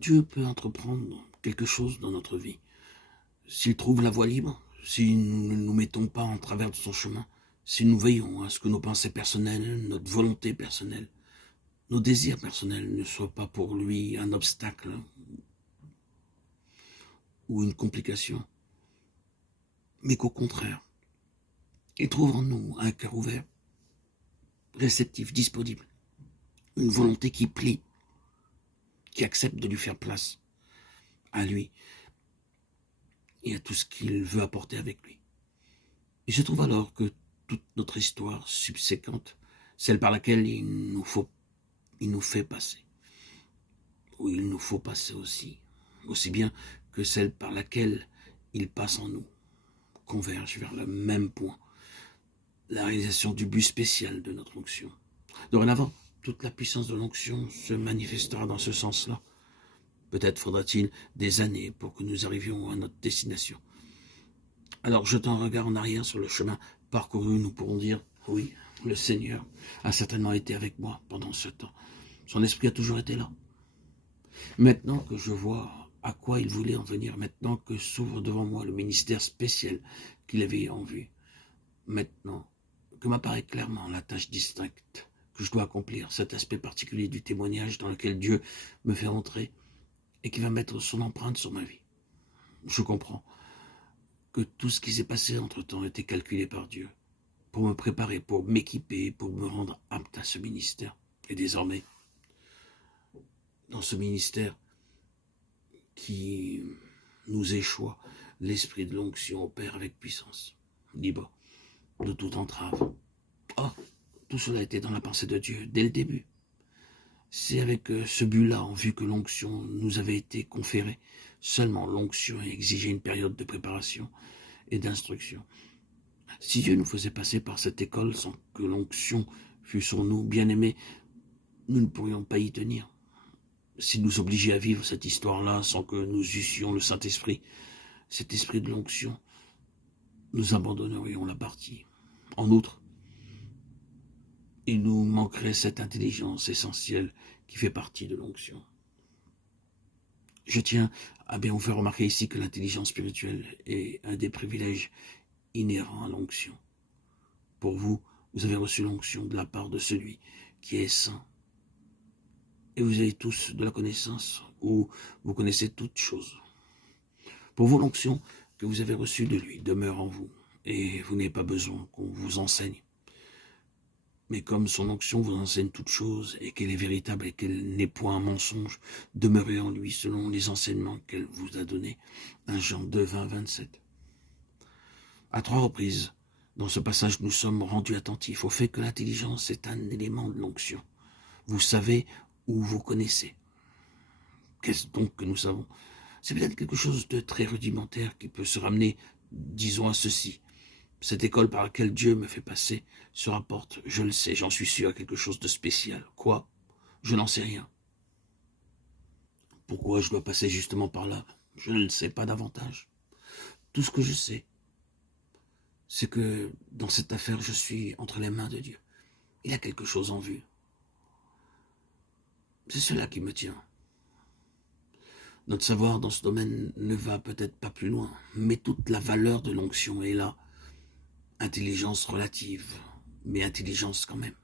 Dieu peut entreprendre quelque chose dans notre vie. S'il trouve la voie libre, si nous ne nous mettons pas en travers de son chemin, si nous veillons à ce que nos pensées personnelles, notre volonté personnelle, nos désirs personnels ne soient pas pour lui un obstacle ou une complication, mais qu'au contraire, il trouve en nous un cœur ouvert, réceptif, disponible, une volonté qui plie, qui accepte de lui faire place à lui et à tout ce qu'il veut apporter avec lui. Et je trouve alors que toute notre histoire subséquente, celle par laquelle il nous fait passer, ou il nous faut passer aussi bien que celle par laquelle il passe en nous, converge vers le même point, la réalisation du but spécial de notre onction. Dorénavant, toute la puissance de l'onction se manifestera dans ce sens-là. Peut-être faudra-t-il des années pour que nous arrivions à notre destination. Alors, jetant un regard en arrière sur le chemin parcouru, nous pourrons dire, oui, le Seigneur a certainement été avec moi pendant ce temps. Son esprit a toujours été là. Maintenant que je vois à quoi il voulait en venir, maintenant que s'ouvre devant moi le ministère spécial qu'il avait en vue, maintenant que m'apparaît clairement la tâche distincte que je dois accomplir, cet aspect particulier du témoignage dans lequel Dieu me fait entrer et qui va mettre son empreinte sur ma vie. Je comprends que tout ce qui s'est passé entre-temps était calculé par Dieu pour me préparer, pour m'équiper, pour me rendre apte à ce ministère. Et désormais, dans ce ministère qui nous échoit, l'esprit de l'onction opère avec puissance, libre de toute entrave. Oh, tout cela était dans la pensée de Dieu dès le début. C'est avec ce but-là, en vue que l'onction nous avait été conférée. Seulement l'onction exigeait une période de préparation et d'instruction. Si Dieu nous faisait passer par cette école sans que l'onction fût sur nous, bien-aimés, nous ne pourrions pas y tenir. S'il nous obligeait à vivre cette histoire-là sans que nous eussions le Saint-Esprit, cet esprit de l'onction, nous abandonnerions la partie. En outre, il nous manquerait cette intelligence essentielle qui fait partie de l'onction. Je tiens à bien vous faire remarquer ici que l'intelligence spirituelle est un des privilèges inhérents à l'onction. Pour vous, vous avez reçu l'onction de la part de celui qui est saint. Et vous avez tous de la connaissance, où vous connaissez toutes choses. Pour vous, l'onction que vous avez reçue de lui demeure en vous, et vous n'avez pas besoin qu'on vous enseigne. Mais comme son onction vous enseigne toutes choses, et qu'elle est véritable et qu'elle n'est point un mensonge, demeurez en lui selon les enseignements qu'elle vous a donnés. 1 Jean 2, 20, 27. À 3 reprises, dans ce passage, nous sommes rendus attentifs au fait que l'intelligence est un élément de l'onction. Vous savez ou vous connaissez. Qu'est-ce donc que nous savons? C'est peut-être quelque chose de très rudimentaire qui peut se ramener, disons, à ceci. Cette école par laquelle Dieu me fait passer se rapporte, je le sais, j'en suis sûr, à quelque chose de spécial. Quoi? Je n'en sais rien. Pourquoi je dois passer justement par là? Je ne le sais pas davantage. Tout ce que je sais, c'est que dans cette affaire, je suis entre les mains de Dieu. Il a quelque chose en vue. C'est cela qui me tient. Notre savoir dans ce domaine ne va peut-être pas plus loin, mais toute la valeur de l'onction est là. Intelligence relative, mais intelligence quand même.